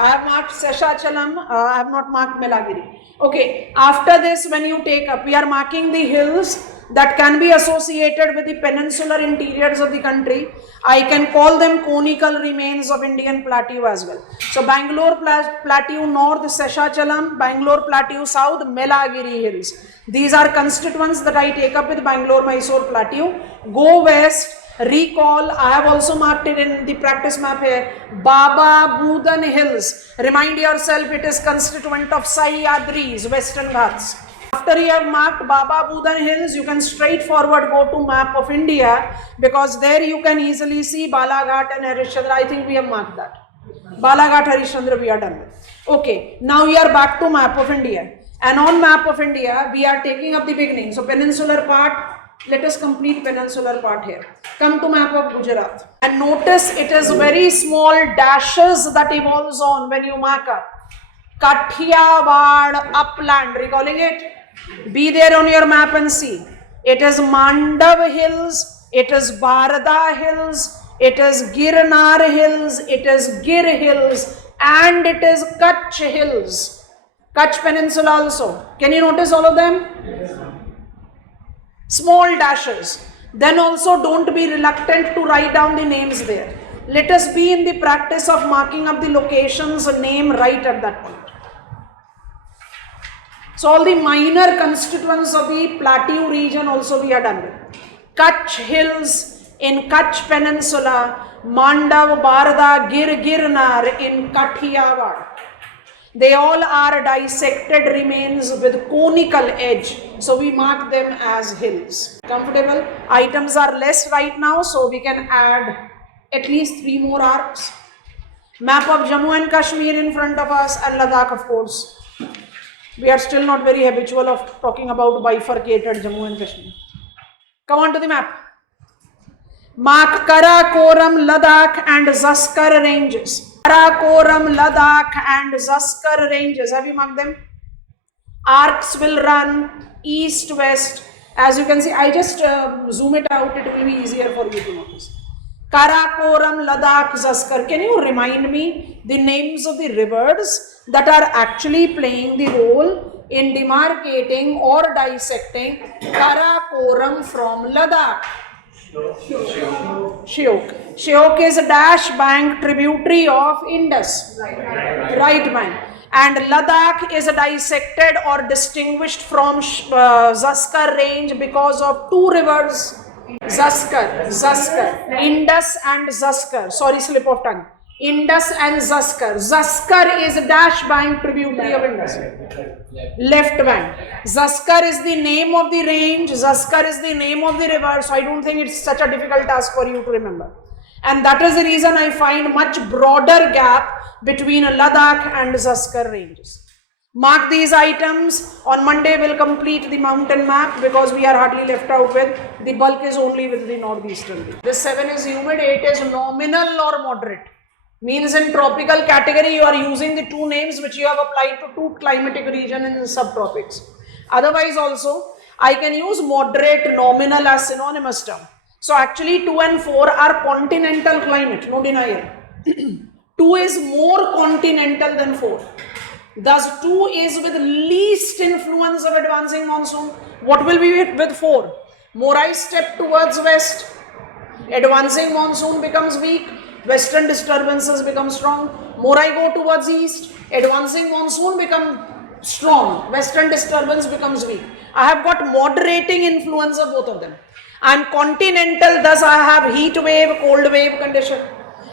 I have marked Seshachalam, I have not marked Melagiri. Okay, after this, when you take up, we are marking the hills that can be associated with the peninsular interiors of the country. I can call them conical remains of Indian plateau as well. So Bangalore plateau north, Seshachalam, Bangalore plateau south, Melagiri hills. These are constituents that I take up with Bangalore-Mysore plateau. Go west. Recall, I have also marked it in the practice map here, Baba Budan Hills. Remind yourself it is constituent of Sahyadris, Western Ghats. After you have marked Baba Budan Hills, you can straightforward go to map of India, because there you can easily see Balaghat and Harishchandra. I think we have marked that. Balaghat, Harishchandra we are done with. Okay, now we are back to map of India. And on map of India, we are taking up the beginning. So peninsular part, let us complete peninsular part here. Come to map of Gujarat. And notice it is very small dashes that evolves on when you mark up. Kathiawad upland, recalling it? Be there on your map and see. It is Mandav Hills, it is Barda Hills, it is Girnar Hills, it is Gir Hills, and it is Kutch Hills. Kutch Peninsula also. Can you notice all of them? Yes. Small dashes. Then also don't be reluctant to write down the names there. Let us be in the practice of marking up the location's name right at that point. So all the minor constituents of the plateau region also we are done with. Kutch Hills in Kutch Peninsula, Mandav, Barda, Girnar in Kathiawad. They all are dissected remains with conical edge. So we mark them as hills. Comfortable? Items are less right now, so we can add at least 3 more arcs. Map of Jammu and Kashmir in front of us, and Ladakh, of course. We are still not very habitual of talking about bifurcated Jammu and Kashmir. Come on to the map. Mark Karakoram, Ladakh and Zaskar ranges. Karakoram, Ladakh and Zaskar ranges. Have you marked them? Arcs will run east-west. As you can see, I just zoom it out, it will be easier for you to notice. Karakoram, Ladakh, Zaskar. Can you remind me the names of the rivers that are actually playing the role in demarcating or dissecting Karakoram from Ladakh? Shyok. Shyok is a dash bank tributary of Indus. Right bank. And Ladakh is dissected or distinguished from Zaskar range because of 2 rivers. Zaskar, Indus and Zaskar. Sorry, slip of tongue. Indus and Zaskar. Zaskar is a dash bank tributary of Indus. Left bank. Zaskar is the name of the range. Zaskar is the name of the river. So I don't think it's such a difficult task for you to remember. And that is the reason I find much broader gap between Ladakh and Zaskar ranges. Mark these items. On Monday we'll complete the mountain map, because we are hardly left out with. The bulk is only with the northeastern. This 7 is humid, 8 is nominal or moderate. Means in tropical category you are using the 2 names which you have applied to 2 climatic region in subtropics. Otherwise also I can use moderate, nominal as synonymous term. So actually 2 and 4 are continental climate, no denial. 2 is more continental than 4. Thus 2 is with least influence of advancing monsoon. What will be with 4? More I step towards west, advancing monsoon becomes weak, western disturbances become strong. More I go towards east, advancing monsoon becomes strong, western disturbance becomes weak. I have got moderating influence of both of them. I am continental, thus I have heat wave, cold wave condition.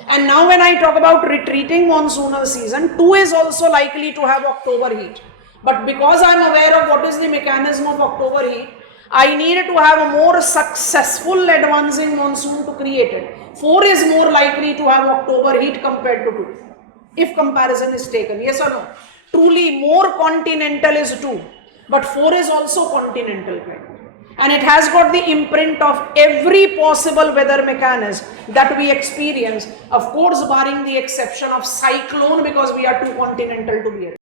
And now when I talk about retreating monsoonal season, 2 is also likely to have October heat. But because I am aware of what is the mechanism of October heat, I need to have a more successful advancing monsoon to create it. 4 is more likely to have October heat compared to 2. If comparison is taken, yes or no? Truly more continental is 2, but 4 is also continental climate. And it has got the imprint of every possible weather mechanism that we experience, of course barring the exception of cyclone, because we are too continental to be here.